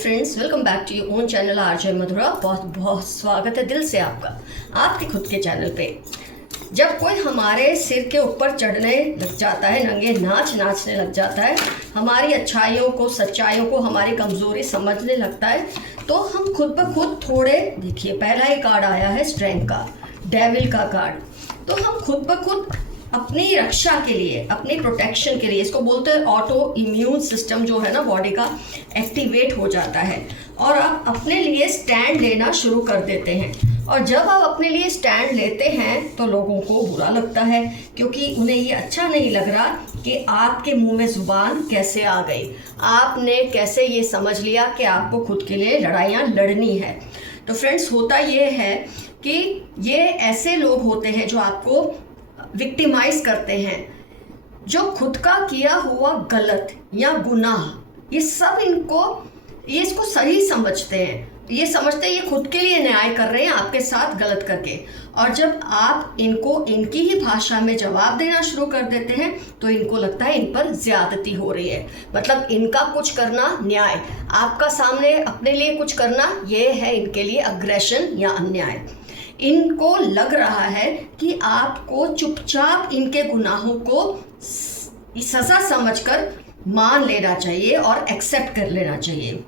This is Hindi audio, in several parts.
Friends, welcome back to your own channel RJ Madhura. बहुत बहुत स्वागत है दिल से आपका आपके खुद के चैनल पे। जब कोई हमारे सिर के ऊपर चढ़ने लग जाता है, नंगे नाचने लग जाता है, हमारी अच्छाइयों को, सच्चाइयों को, हमारी कमज़ोरी समझने लगता है, तो हम खुद ब खुद थोड़े, देखिए पहला ही कार्ड आया है स्ट्रेंथ का, डेविल का कार्ड। तो हम खुद ब खुद अपनी रक्षा के लिए, अपनी प्रोटेक्शन के लिए, इसको बोलते हैं ऑटो इम्यून सिस्टम जो है ना बॉडी का, एक्टिवेट हो जाता है और आप अपने लिए स्टैंड लेना शुरू कर देते हैं। और जब आप अपने लिए स्टैंड लेते हैं तो लोगों को बुरा लगता है, क्योंकि उन्हें ये अच्छा नहीं लग रहा कि आपके मुंह में ज़ुबान कैसे आ गई, आपने कैसे ये समझ लिया कि आपको खुद के लिए लड़ाइयाँ लड़नी है। तो फ्रेंड्स, होता ये है कि ये ऐसे लोग होते हैं जो आपको विक्टिमाइज करते हैं, जो खुद का किया हुआ गलत या गुनाह, ये सब ये इसको सही समझते हैं, ये समझते हैं ये खुद के लिए न्याय कर रहे हैं आपके साथ गलत करके। और जब आप इनको इनकी ही भाषा में जवाब देना शुरू कर देते हैं तो इनको लगता है इन पर ज्यादती हो रही है, मतलब इनका कुछ करना न्याय, आपका सामने अपने लिए कुछ करना, ये है इनके लिए अग्रेशन या अन्याय। इनको लग रहा है कि आपको चुपचाप इनके गुनाहों को सजा समझकर मान लेना चाहिए और एक्सेप्ट कर लेना चाहिए।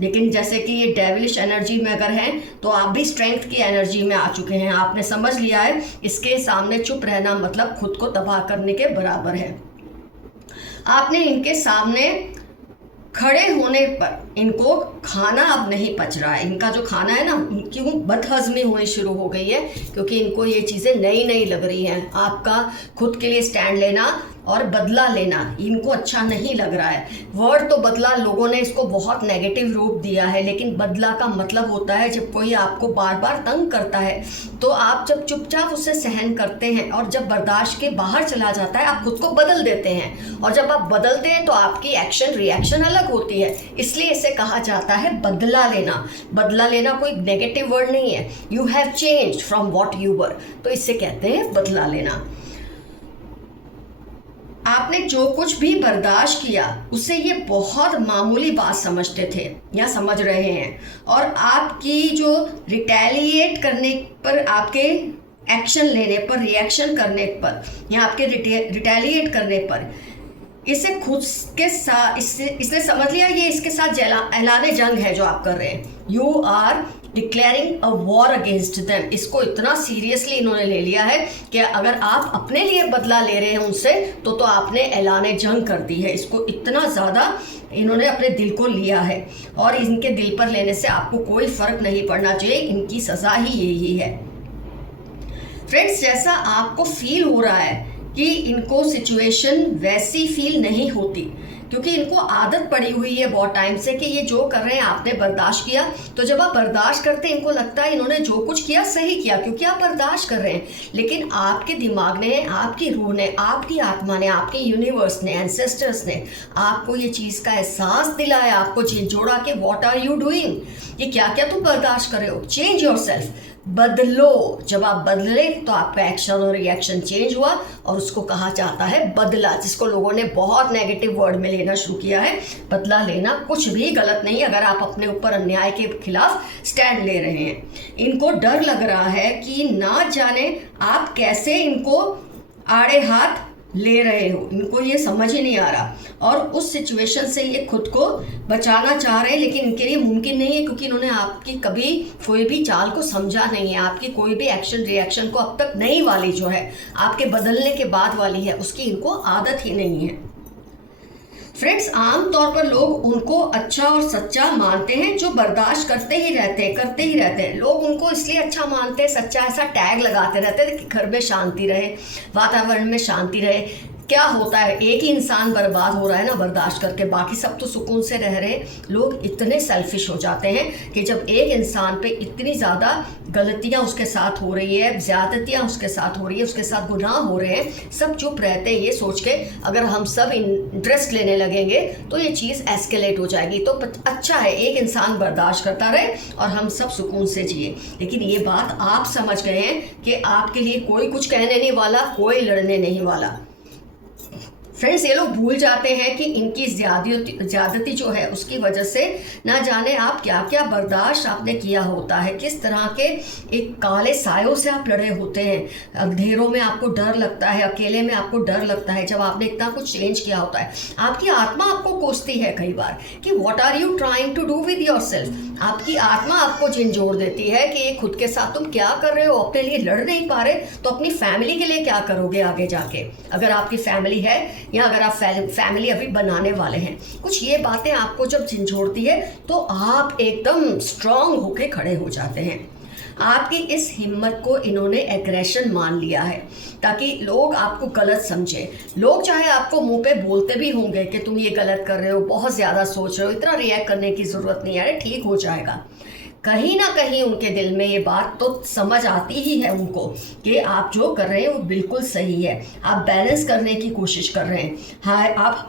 लेकिन जैसे कि ये डेविलिश एनर्जी में अगर हैं तो आप भी स्ट्रेंथ की एनर्जी में आ चुके हैं, आपने समझ लिया है इसके सामने चुप रहना मतलब खुद को तबाह करने के बराबर है। आपने इनके सामने खड़े होने पर इनको खाना अब नहीं पच रहा है, इनका जो खाना है ना, क्यों बदहजमी होनी शुरू हो गई है, क्योंकि इनको ये चीज़ें नई लग रही हैं। आपका खुद के लिए स्टैंड लेना और बदला लेना इनको अच्छा नहीं लग रहा है। वर्ड तो बदला, लोगों ने इसको बहुत नेगेटिव रूप दिया है, लेकिन बदला का मतलब होता है जब कोई आपको बार बार तंग करता है तो आप जब चुपचाप उसे सहन करते हैं और जब बर्दाश्त के बाहर चला जाता है आप खुद को बदल देते हैं। और जब आप बदलते हैं तो आपकी एक्शन रिएक्शन अलग होती है, इसलिए इसे कहा जाता है बदला लेना। बदला लेना कोई नेगेटिव वर्ड नहीं है, you have changed from what you were, तो इससे कहते हैं बदला लेना। आपने जो कुछ भी बर्दाश्त किया उसे ये बहुत मामूली बात समझते थे या समझ रहे हैं, और आपकी जो रिटेलिएट करने पर, आपके एक्शन लेने पर, रिएक्शन करने पर या आपके रिटेलिएट करने पर इसे खुद के साथ, इसने समझ लिया ये इसके साथ ऐलान जंग है जो आप कर रहे हैं। You are declaring a war against them. इसको इतना सीरियसली इन्होंने ले लिया है कि अगर आप अपने लिए बदला ले रहे हैं उनसे तो आपने ऐलान जंग कर दी है। इसको इतना ज़्यादा इन्होंने अपने दिल को लिया है, और इनके दिल पर लेने से आपको कोई फ़र्क नहीं पड़ना चाहिए, इनकी सज़ा ही यही है। फ्रेंड्स, जैसा आपको फील हो रहा है कि इनको सिचुएशन वैसी फील नहीं होती, क्योंकि इनको आदत पड़ी हुई है बहुत टाइम से कि ये जो कर रहे हैं आपने बर्दाश्त किया, तो जब आप बर्दाश्त करते हैं इनको लगता है इन्होंने जो कुछ किया सही किया, क्योंकि आप बर्दाश्त कर रहे हैं। लेकिन आपके दिमाग ने, आपकी रूह ने, आपकी आत्मा ने, आपके यूनिवर्स ने, एंसेस्टर्स ने आपको ये चीज़ का एहसास दिलाया, आपको जोड़ा कि व्हाट आर यू डूइंग, ये क्या क्या तुम बर्दाश्त कर रहे हो, चेंज योरसेल्फ, बदलो। जब आप बदले तो आपका एक्शन और रिएक्शन चेंज हुआ, और उसको कहा जाता है बदला, जिसको लोगों ने बहुत नेगेटिव वर्ड में लेना शुरू किया है। बदला लेना कुछ भी गलत नहीं अगर आप अपने ऊपर अन्याय के खिलाफ स्टैंड ले रहे हैं। इनको डर लग रहा है कि ना जाने आप कैसे इनको आड़े हाथ ले रहे हो, इनको ये समझ ही नहीं आ रहा, और उस सिचुएशन से ये खुद को बचाना चाह रहे हैं, लेकिन इनके लिए मुमकिन नहीं है, क्योंकि इन्होंने आपकी कभी कोई भी चाल को समझा नहीं है, आपकी कोई भी एक्शन रिएक्शन को अब तक नई वाली जो है आपके बदलने के बाद वाली है उसकी इनको आदत ही नहीं है। फ्रेंड्स, आमतौर पर लोग उनको अच्छा और सच्चा मानते हैं जो बर्दाश्त करते ही रहते हैं। लोग उनको इसलिए अच्छा मानते हैं, सच्चा, ऐसा टैग लगाते रहते हैं कि घर में शांति रहे, वातावरण में शांति रहे। क्या होता है, एक ही इंसान बर्बाद हो रहा है ना बर्दाश्त करके, बाकी सब तो सुकून से रह रहे। लोग इतने सेल्फिश हो जाते हैं कि जब एक इंसान पे इतनी ज़्यादा गलतियां उसके साथ हो रही है, ज्यादतियां उसके साथ हो रही है, उसके साथ गुनाह हो रहे हैं, सब चुप रहते हैं ये सोच के अगर हम सब इंटरेस्ट लेने लगेंगे तो ये चीज़ एस्केलेट हो जाएगी। तो अच्छा है एक इंसान बर्दाश्त करता रहे और हम सब सुकून से जिए। लेकिन ये बात आप समझ गए हैं कि आपके लिए कोई कुछ कहने नहीं वाला, कोई लड़ने नहीं वाला। फ्रेंड्स, ये लोग भूल जाते हैं कि इनकी ज़्यादती जो है उसकी वजह से ना जाने आप क्या क्या बर्दाश्त आपने किया होता है, किस तरह के एक काले सायों से आप लड़े होते हैं। अंधेरों में आपको डर लगता है, अकेले में आपको डर लगता है, जब आपने इतना कुछ चेंज किया होता है। आपकी आत्मा आपको कोसती है कई बार कि what are you trying to do with your self. आपकी आत्मा आपको झिंझोड़ देती है कि खुद के साथ तुम क्या कर रहे हो, अपने लिए लड़ नहीं पा रहे तो अपनी फैमिली के लिए क्या करोगे आगे जाके, अगर आपकी फैमिली है या अगर आप फैमिली अभी बनाने वाले हैं। कुछ ये बातें आपको जब झिंझोड़ती है तो आप एकदम स्ट्रांग होके खड़े हो जाते हैं। आपकी इस हिम्मत को इन्होंने एग्रेशन मान लिया है ताकि लोग आपको गलत समझें। लोग चाहे आपको मुंह पे बोलते भी होंगे कि तुम ये गलत कर रहे हो, बहुत ज़्यादा सोच रहे हो, इतना रिएक्ट करने की ज़रूरत नहीं है, अरे ठीक हो जाएगा। कहीं ना कहीं उनके दिल में ये बात तो समझ आती ही है उनको कि आप जो कर रहे हैं वो बिल्कुल सही है, आप बैलेंस करने की कोशिश कर रहे हैं। हाँ, आप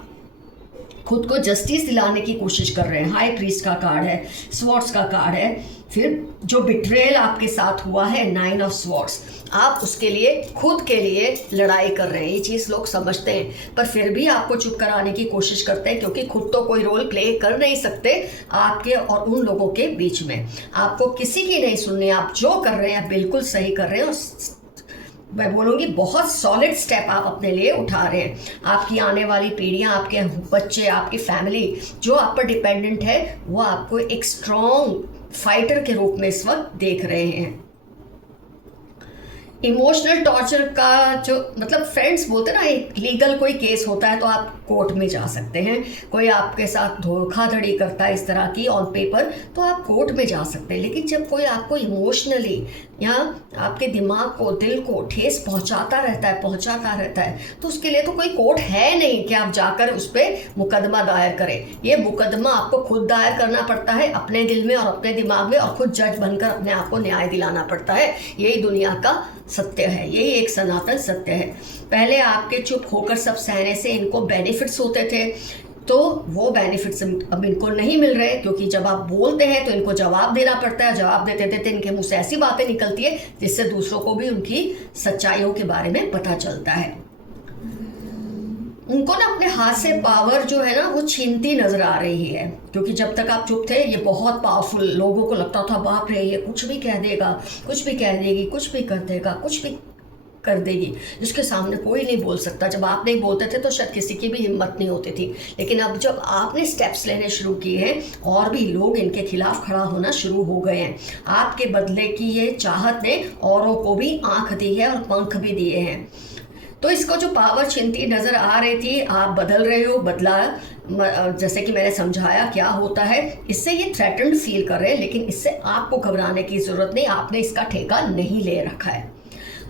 खुद को जस्टिस दिलाने की कोशिश कर रहे हैं। हाई प्रीस्ट का कार्ड है, स्वॉर्ड्स का कार्ड है, फिर जो बिट्रेयल आपके साथ हुआ है 9 ऑफ स्वॉर्ड्स, आप उसके लिए खुद के लिए लड़ाई कर रहे हैं। ये चीज़ लोग समझते हैं पर फिर भी आपको चुप कराने की कोशिश करते हैं क्योंकि खुद तो कोई रोल प्ले कर नहीं सकते आपके और उन लोगों के बीच में। आपको किसी की नहीं सुननी, आप जो कर रहे हैं बिल्कुल सही कर रहे हैं और मैं बोलूँगी बहुत सॉलिड स्टेप आप अपने लिए उठा रहे हैं। आपकी आने वाली पीढ़ियाँ, आपके बच्चे, आपकी फैमिली जो आप पर डिपेंडेंट है वो आपको एक स्ट्रॉन्ग फाइटर के रूप में इस वक्त देख रहे हैं। इमोशनल टॉर्चर का जो मतलब फ्रेंड्स बोलते हैं ना, एक लीगल कोई केस होता है तो आप कोर्ट में जा सकते हैं। कोई आपके साथ धोखाधड़ी करता है इस तरह की ऑन पेपर तो आप कोर्ट में जा सकते हैं। लेकिन जब कोई आपको इमोशनली या आपके दिमाग को, दिल को ठेस पहुंचाता रहता है तो उसके लिए तो कोई कोर्ट है नहीं कि आप जाकर उस पर मुकदमा दायर करें। ये मुकदमा आपको खुद दायर करना पड़ता है अपने दिल में और अपने दिमाग में, और खुद जज बनकर अपने आप को न्याय दिलाना पड़ता है। यही दुनिया का सत्य है, यही एक सनातन सत्य है। पहले आपके चुप होकर सब सहने से इनको बेनिफिट्स होते थे तो वो बेनिफिट्स अब इनको नहीं मिल रहे क्योंकि जब आप बोलते हैं तो इनको जवाब देना पड़ता है। जवाब देते देते इनके मुंह से ऐसी बातें निकलती है जिससे दूसरों को भी उनकी सच्चाइयों के बारे में पता चलता है। उनको ना अपने हाथ से पावर जो है ना वो छीनती नजर आ रही है क्योंकि जब तक आप चुप थे ये बहुत पावरफुल, लोगों को लगता था बाप रे ये कुछ भी कह देगा, कुछ भी कह देगी, कुछ भी कर देगा, कुछ भी कर देगी, इसके सामने कोई नहीं बोल सकता। जब आप नहीं बोलते थे तो शायद किसी की भी हिम्मत नहीं होती थी। लेकिन अब जब आपने स्टेप्स लेने शुरू किए हैं और भी लोग इनके खिलाफ खड़ा होना शुरू हो गए हैं। आपके बदले की ये चाहत ने औरों को भी आंख दी है और पंख भी दिए हैं। तो इसको जो पावर छीनती नज़र आ रही थी, आप बदल रहे हो, बदला जैसे कि मैंने समझाया क्या होता है। इससे ये थ्रेटन्ड फील कर रहे हैं लेकिन इससे आपको घबराने की ज़रूरत नहीं, आपने इसका ठेका नहीं ले रखा है।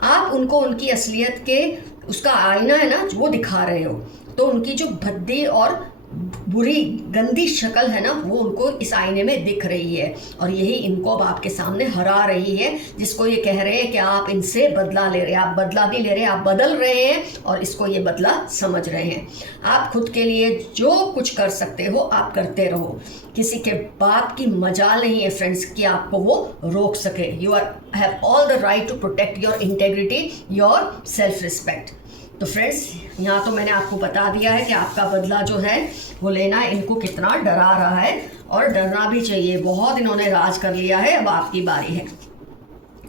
आप उनको उनकी असलियत के उसका आईना है ना वो दिखा रहे हो तो उनकी जो भद्दी और बुरी गंदी शक्ल है ना वो उनको इस आईने में दिख रही है और यही इनको अब आपके सामने हरा रही है, जिसको ये कह रहे हैं कि आप इनसे बदला ले रहे हैं। आप बदला नहीं ले रहे, आप बदल रहे हैं और इसको ये बदला समझ रहे हैं। आप खुद के लिए जो कुछ कर सकते हो आप करते रहो। किसी के बात की मजाल नहीं है फ्रेंड्स कि आपको वो रोक सके। You have all the right to protect your integrity, your self respect. तो फ्रेंड्स यहाँ तो मैंने आपको बता दिया है कि आपका बदला जो है वो लेना इनको कितना डरा रहा है और डरना भी चाहिए। बहुत इन्होंने राज कर लिया है, अब आपकी बारी है।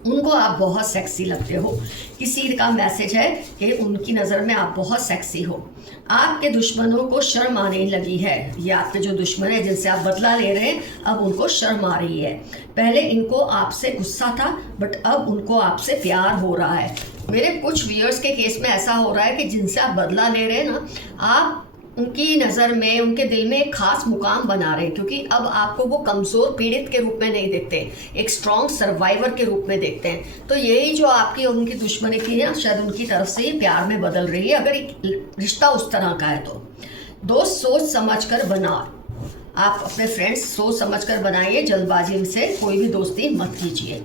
उनको आप बहुत सेक्सी लगते हो, किसी का मैसेज है कि उनकी नज़र में आप बहुत सेक्सी हो। आपके दुश्मनों को शर्म आने लगी है। ये आपके जो दुश्मन है जिनसे आप बदला ले रहे हैं अब उनको शर्म आ रही है। पहले इनको आपसे गुस्सा था बट अब उनको आपसे प्यार हो रहा है। मेरे कुछ व्यूअर्स के केस में ऐसा हो रहा है कि जिनसे आप बदला ले रहे हैं ना, आप उनकी नज़र में, उनके दिल में एक खास मुकाम बना रहे हैं क्योंकि अब आपको वो कमज़ोर पीड़ित के रूप में नहीं देखते, एक स्ट्रॉन्ग सर्वाइवर के रूप में देखते हैं। तो यही जो आपकी और उनकी दुश्मनी थी ना, शायद उनकी तरफ से ही प्यार में बदल रही है अगर एक रिश्ता उस तरह का है तो। दोस्त सोच समझ कर बनाओ। आप अपने फ्रेंड्स सोच समझ कर बनाइए, जल्दबाजी से कोई भी दोस्ती मत कीजिए।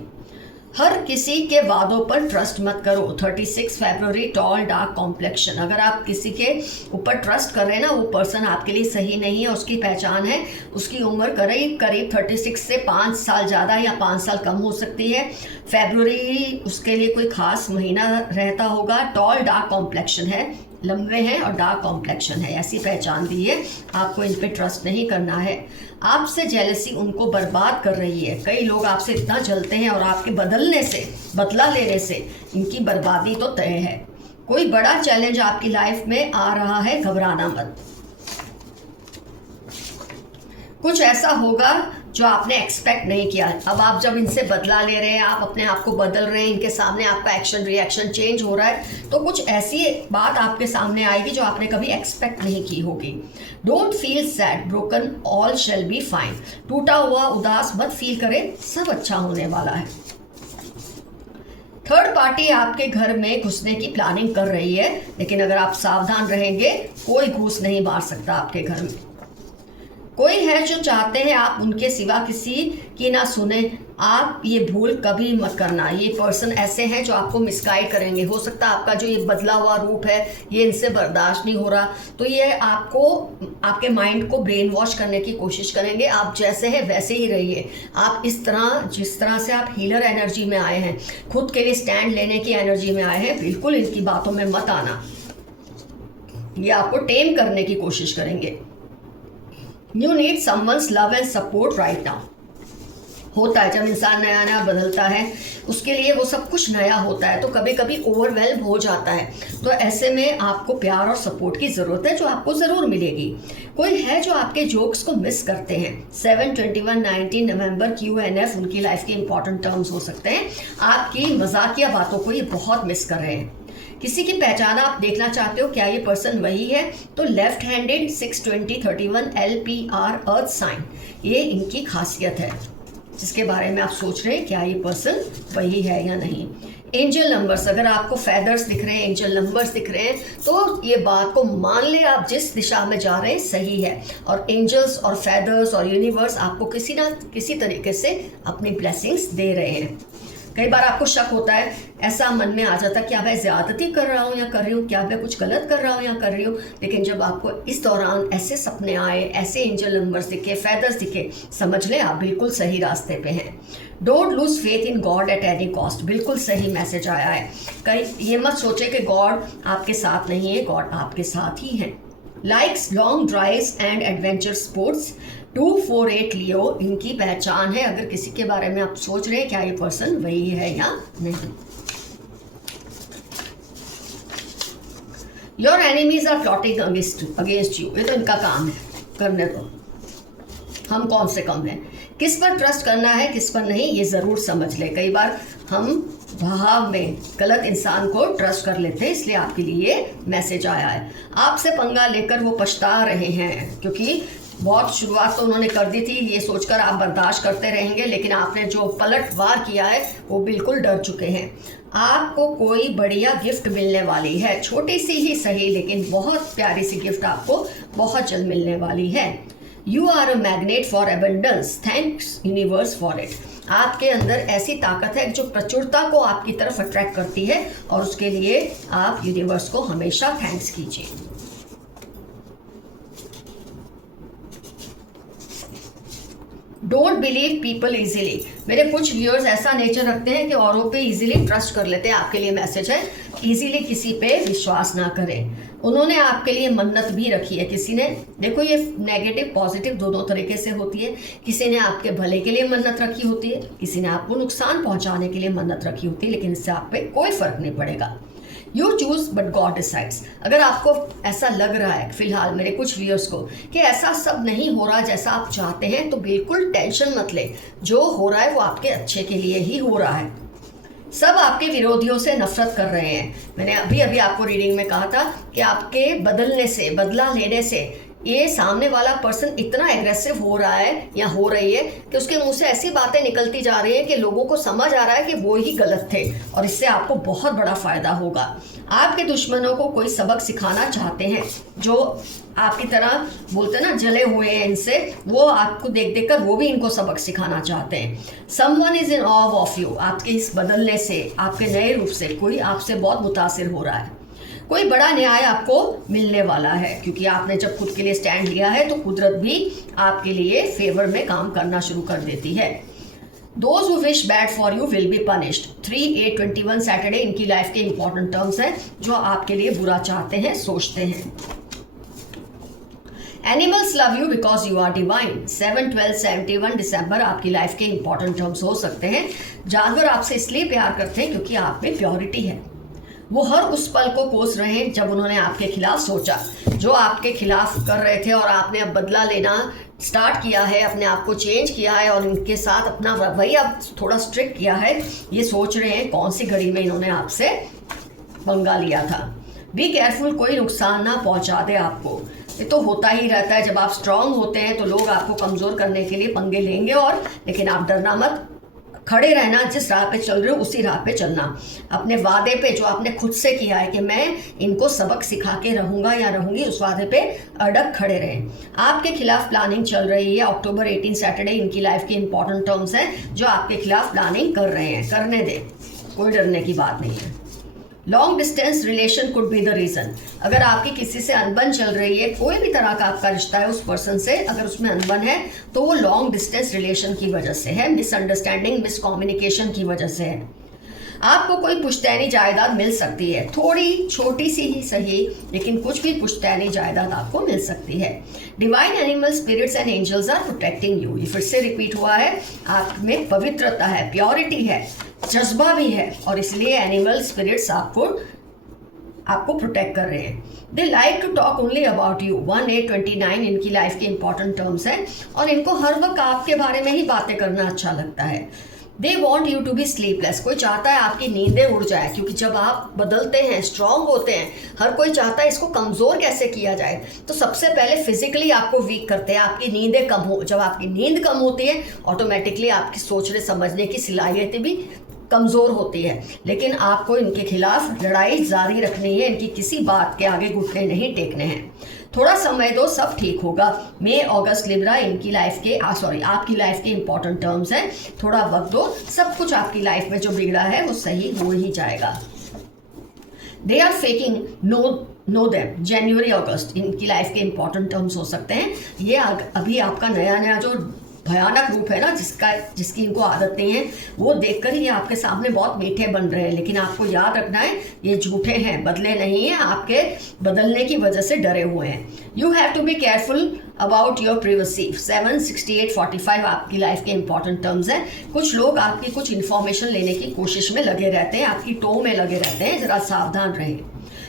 हर किसी के वादों पर ट्रस्ट मत करो। 36 फरवरी, टॉल डार्क कॉम्प्लेक्शन। अगर आप किसी के ऊपर ट्रस्ट कर रहे हैं ना, वो पर्सन आपके लिए सही नहीं है। उसकी पहचान है, उसकी उम्र करीब 36 से 5 साल ज़्यादा या 5 साल कम हो सकती है। फरवरी उसके लिए कोई ख़ास महीना रहता होगा। टॉल डार्क कॉम्प्लेक्शन है, लंबे हैं और डार्क कॉम्प्लेक्शन है, ऐसी पहचान दी है। आपको इन पे ट्रस्ट नहीं करना है। आपसे जेलसी उनको बर्बाद कर रही है। कई लोग आपसे इतना जलते हैं और आपके बदलने से, बदला लेने से इनकी बर्बादी तो तय है। कोई बड़ा चैलेंज आपकी लाइफ में आ रहा है, घबराना मत। कुछ ऐसा होगा जो आपने एक्सपेक्ट नहीं किया। अब आप जब इनसे बदला ले रहे हैं, आप अपने आप को बदल रहे हैं, इनके सामने आपका एक्शन रिएक्शन चेंज हो रहा है, तो कुछ ऐसी बात आपके सामने आएगी जो आपने कभी एक्सपेक्ट नहीं की होगी। Don't feel sad, broken, all shall be fine. टूटा हुआ, उदास मत फील करें, सब अच्छा होने वाला है। थर्ड पार्टी आपके घर में घुसने की प्लानिंग कर रही है, लेकिन अगर आप सावधान रहेंगे कोई घुस नहीं मार सकता आपके घर में। कोई है जो चाहते हैं आप उनके सिवा किसी की ना सुने। आप ये भूल कभी मत करना। ये पर्सन ऐसे हैं जो आपको मिसगाइड करेंगे। हो सकता है आपका जो ये बदला हुआ रूप है ये इनसे बर्दाश्त नहीं हो रहा, तो ये आपको, आपके माइंड को ब्रेन वॉश करने की कोशिश करेंगे। आप जैसे हैं वैसे ही रहिए। आप इस तरह, जिस तरह से आप हीलर एनर्जी में आए हैं, खुद के लिए स्टैंड लेने की एनर्जी में आए हैं, बिल्कुल इनकी बातों में मत आना। ये आपको टेम करने की कोशिश करेंगे। You need someone's love and support right now। होता है जब इंसान नया नया बदलता है, उसके लिए वो सब कुछ नया होता है, तो कभी कभी ओवरवेल्म हो जाता है। तो ऐसे में आपको प्यार और सपोर्ट की ज़रूरत है, जो आपको ज़रूर मिलेगी। कोई है जो आपके जोक्स को मिस करते हैं। 7, 21, 19 नवंबर QNF उनकी लाइफ के इंपॉर्टेंट टर्म्स हो सकते हैं। आपकी मजाकिया बातों को ये बहुत मिस कर रहे हैं। किसी की पहचान आप देखना चाहते हो, क्या ये पर्सन वही है? तो left handed, 6, 20, 31 LPR earth sign, ये इनकी खासियत है जिसके बारे में आप सोच रहे हैं क्या ये पर्सन वही है या नहीं। एंजल नंबर्स, अगर आपको फेदर्स दिख रहे हैं, एंजल नंबर्स दिख रहे हैं, तो ये बात को मान ले आप जिस दिशा में जा रहे हैं सही है। और एंजल्स और फेदर्स और यूनिवर्स आपको किसी ना किसी तरीके से अपनी ब्लेसिंग्स दे रहे हैं। कई बार आपको शक होता है, ऐसा मन में आ जाता है क्या मैं ज्यादती कर रहा हूँ या कर रही हूँ, क्या मैं कुछ गलत कर रहा हूँ या कर रही हूँ। लेकिन जब आपको इस दौरान ऐसे सपने आए, ऐसे एंजल नंबर्स दिखे, फेदर्स दिखे, समझ लें आप बिल्कुल सही रास्ते पे हैं। Don't lose faith in God at any cost, बिल्कुल सही मैसेज आया है। कहीं ये मत सोचे कि गॉड आपके साथ नहीं है, गॉड आपके साथ ही है। Likes long drives and adventure sports, 248 लियो इनकी पहचान है। अगर किसी के बारे में आप सोच रहे हैं क्या ये पर्सन वही है या नहीं। Your enemies are plotting against you, ये तो इनका काम है, करने दो, हम कौन से कम हैं। किस पर ट्रस्ट करना है किस पर नहीं, ये ज़रूर समझ ले। कई बार हम भाव में गलत इंसान को ट्रस्ट कर लेते हैं, इसलिए आपके लिए मैसेज आया है। आपसे पंगा लेकर वो पछता रहे हैं, क्योंकि बहुत शुरुआत तो उन्होंने कर दी थी ये सोचकर आप बर्दाश्त करते रहेंगे, लेकिन आपने जो पलटवार किया है वो बिल्कुल डर चुके हैं। आपको कोई बढ़िया गिफ्ट मिलने वाली है, छोटी सी ही सही लेकिन बहुत प्यारी सी गिफ्ट आपको बहुत जल्द मिलने वाली है। You are a magnet for abundance, thanks universe for it. आपके अंदर ऐसी ताकत है जो प्रचुरता को आपकी तरफ अट्रैक्ट करती है, और उसके लिए आप यूनिवर्स को हमेशा थैंक्स कीजिए। डोंट बिलीव पीपल इजीली, मेरे कुछ व्यूअर्स ऐसा नेचर रखते हैं कि औरों पे इजीली ट्रस्ट कर लेते हैं। आपके लिए मैसेज है, इजीली किसी पे विश्वास ना करें। उन्होंने आपके लिए मन्नत भी रखी है किसी ने, देखो ये नेगेटिव पॉजिटिव दोनों तरीके से होती है। किसी ने आपके भले के लिए मन्नत रखी होती है, किसी ने आपको नुकसान पहुंचाने के लिए मन्नत रखी होती है, लेकिन इससे आप पे कोई फर्क नहीं पड़ेगा। You choose but God decides. अगर आपको ऐसा लग रहा है फिलहाल मेरे कुछ व्यूअर्स को कि ऐसा सब नहीं हो रहा जैसा आप चाहते हैं, तो बिल्कुल टेंशन मत ले। जो हो रहा है वो आपके अच्छे के लिए ही हो रहा है। सब आपके विरोधियों से नफरत कर रहे हैं। मैंने अभी अभी आपको रीडिंग में कहा था कि आपके बदलने से, बदला लेने से ये सामने वाला पर्सन इतना एग्रेसिव हो रहा है या हो रही है कि उसके मुंह से ऐसी बातें निकलती जा रही हैं कि लोगों को समझ आ रहा है कि वो ही गलत थे, और इससे आपको बहुत बड़ा फायदा होगा। आपके दुश्मनों को कोई सबक सिखाना चाहते हैं, जो आपकी तरह बोलते हैं ना जले हुए हैं इनसे, वो आपको देख देख कर वो भी इनको सबक सिखाना चाहते हैं। Someone is in of of you, आपके इस बदलने से, आपके नए रूप से कोई आपसे बहुत मुतासिर हो रहा है। कोई बड़ा न्याय आपको मिलने वाला है, क्योंकि आपने जब खुद के लिए स्टैंड लिया है तो कुदरत भी आपके लिए फेवर में काम करना शुरू कर देती है। Those who wish bad for you will be punished. 3/8/21 Saturday इनकी लाइफ के इंपॉर्टेंट टर्म्स हैं जो आपके लिए बुरा चाहते हैं, सोचते हैं। Animals love you because you are divine. 7/12/71 दिसंबर आपकी लाइफ के इंपॉर्टेंट टर्म्स हो सकते हैं। जानवर आपसे इसलिए प्यार करते हैं क्योंकि आप में प्योरिटी है। वो हर उस पल को कोस रहे हैं जब उन्होंने आपके खिलाफ सोचा, जो आपके खिलाफ कर रहे थे और आपने अब बदला लेना स्टार्ट किया है, अपने आप को चेंज किया है और इनके साथ अपना रवैया अब थोड़ा स्ट्रिक्ट किया है। ये सोच रहे हैं कौन सी घड़ी में इन्होंने आपसे पंगा लिया था। बी केयरफुल, कोई नुकसान ना पहुंचा दे आपको। ये तो होता ही रहता है, जब आप स्ट्रांग होते हैं तो लोग आपको कमज़ोर करने के लिए पंगे लेंगे और लेकिन आप डरना मत, खड़े रहना, जिस राह पे चल रहे हो उसी राह पे चलना। अपने वादे पे जो आपने खुद से किया है कि मैं इनको सबक सिखा के रहूंगा या रहूंगी, उस वादे पे अड़ग खड़े रहें। आपके खिलाफ प्लानिंग चल रही है। अक्टूबर 18 सैटरडे इनकी लाइफ के इंपॉर्टेंट टर्म्स हैं जो आपके खिलाफ प्लानिंग कर रहे हैं। करने दें, कोई डरने की बात नहीं है। Long distance relation could be the reason. अगर आपकी किसी से अनबन चल रही है, कोई भी तरह का आपका रिश्ता है उस पर्सन से, अगर उसमें अनबन है तो वो लॉन्ग डिस्टेंस रिलेशन की वजह से है, मिसअंडरस्टैंडिंग, मिसकम्युनिकेशन की वजह से है। आपको कोई पुश्तैनी जायदाद मिल सकती है, थोड़ी छोटी सी ही सही, लेकिन कुछ भी पुश्तैनी जायदाद आपको मिल सकती है। Divine animal spirits and angels are protecting you. ये फिर से रिपीट हुआ है, आप में पवित्रता है, प्योरिटी है, जज्बा भी है और इसलिए एनिमल स्पिरिट्स आपको प्रोटेक्ट कर रहे हैं। They like to talk only about you. 1/8/29 इनकी लाइफ के इंपॉर्टेंट टर्म्स हैं और इनको हर वक्त आपके बारे में ही बातें करना अच्छा लगता है। They want you to be sleepless. कोई चाहता है आपकी नींदें उड़ जाए, क्योंकि जब आप बदलते हैं, स्ट्रांग होते हैं, हर कोई चाहता है इसको कमज़ोर कैसे किया जाए, तो सबसे पहले फिजिकली आपको वीक करते हैं, आपकी नींदें कम हो। जब आपकी नींद कम होती है ऑटोमेटिकली आपकी सोचने समझने की सलाहियतें भी कमज़ोर होती है। लेकिन आपको इनके खिलाफ लड़ाई जारी रखनी है, इनकी किसी बात के आगे घुटने नहीं टेकने हैं। थोड़ा समय दो, सब ठीक होगा। मई अगस्त लिब्रा इनकी लाइफ के आपकी लाइफ के इंपॉर्टेंट टर्म्स हैं। थोड़ा वक्त दो, सब कुछ आपकी लाइफ में जो बिगड़ा है वो सही हो ही जाएगा। They are faking, no them. जनवरी अगस्त इनकी लाइफ के इंपॉर्टेंट टर्म्स हो सकते हैं। ये अभी आपका नया जो भयानक रूप है ना, जिसकी इनको आदत नहीं है, वो देखकर ही ये आपके सामने बहुत मीठे बन रहे हैं। लेकिन आपको याद रखना है ये झूठे हैं, बदले नहीं हैं, आपके बदलने की वजह से डरे हुए हैं। You have to be careful about your privacy. 7/68/45 आपकी लाइफ के इंपॉर्टेंट टर्म्स हैं। कुछ लोग आपकी कुछ इन्फॉर्मेशन लेने की कोशिश में लगे रहते हैं, आपकी टो में लगे रहते हैं, जरा सावधान रहें।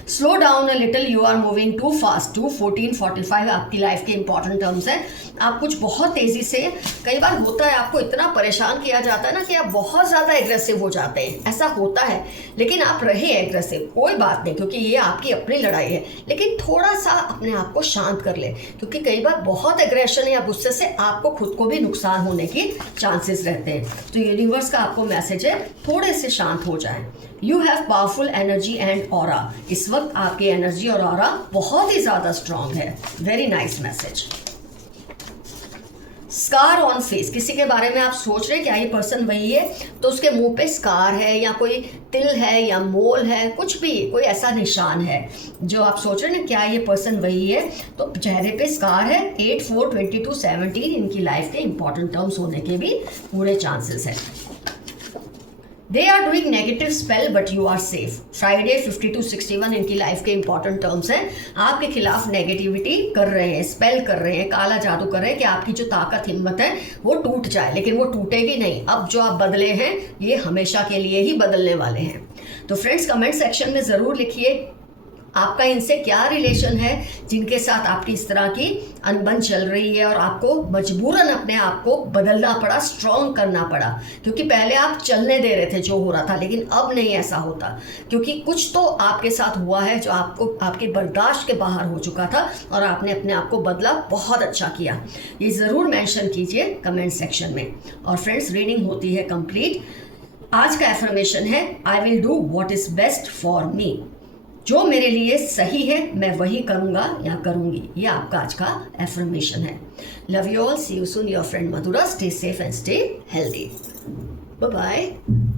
Slow down a little, you are moving too fast. 2/14/45 आपकी लाइफ के इंपॉर्टेंट टर्म्स हैं। आप कुछ बहुत तेज़ी से, कई बार होता है आपको इतना परेशान किया जाता है ना कि आप बहुत ज़्यादा एग्रेसिव हो जाते हैं, ऐसा होता है। लेकिन आप रहे एग्रेसिव, कोई बात नहीं, क्योंकि ये आपकी अपनी लड़ाई है। लेकिन थोड़ा सा अपने आप को शांत कर ले, क्योंकि कई बार बहुत एग्रेशन या गुस्से से आपको खुद को भी नुकसान होने की चांसेस रहते हैं। तो यूनिवर्स का आपको मैसेज है, थोड़े से शांत हो जाएं। You have powerful energy and aura. इस वक्त आपकी एनर्जी और ऑरा बहुत ही ज़्यादा स्ट्रांग है। Very nice message. Scar on face, किसी के बारे में आप सोच रहे हैं क्या ये पर्सन वही है, तो उसके मुंह पे स्कार है या कोई तिल है या मोल है, कुछ भी कोई ऐसा निशान है जो आप सोच रहे हैं क्या ये पर्सन वही है, तो चेहरे पे स्कार है। 8/4/22/17 इनकी लाइफ के इंपॉर्टेंट टर्म्स होने के भी पूरे चांसेस हैं। They are doing negative spell but you are safe. Friday 52/61 इनकी लाइफ के इंपॉर्टेंट टर्म्स हैं। आपके खिलाफ नेगेटिविटी कर रहे हैं, स्पेल कर रहे हैं, काला जादू कर रहे हैं कि आपकी जो ताकत हिम्मत है वो टूट जाए, लेकिन वो टूटेगी नहीं। अब जो आप बदले हैं ये हमेशा के लिए ही बदलने वाले हैं। तो फ्रेंड्स, कमेंट सेक्शन में ज़रूर लिखिए आपका इनसे क्या रिलेशन है जिनके साथ आपकी इस तरह की अनबन चल रही है और आपको मजबूरन अपने आप को बदलना पड़ा, स्ट्रॉन्ग करना पड़ा, क्योंकि पहले आप चलने दे रहे थे जो हो रहा था, लेकिन अब नहीं ऐसा होता, क्योंकि कुछ तो आपके साथ हुआ है जो आपको आपके बर्दाश्त के बाहर हो चुका था और आपने अपने आप को बदला, बहुत अच्छा किया। ये ज़रूर मेंशन कीजिए कमेंट सेक्शन में। और फ्रेंड्स, रीडिंग होती है कंप्लीट। आज का एफर्मेशन है, I will do what is best for me. जो मेरे लिए सही है मैं वही करूँगा या करूँगी। ये आपका आज का एफर्मेशन है। Love you all, see you soon, your friend Madhura. Stay safe and stay healthy. Bye bye.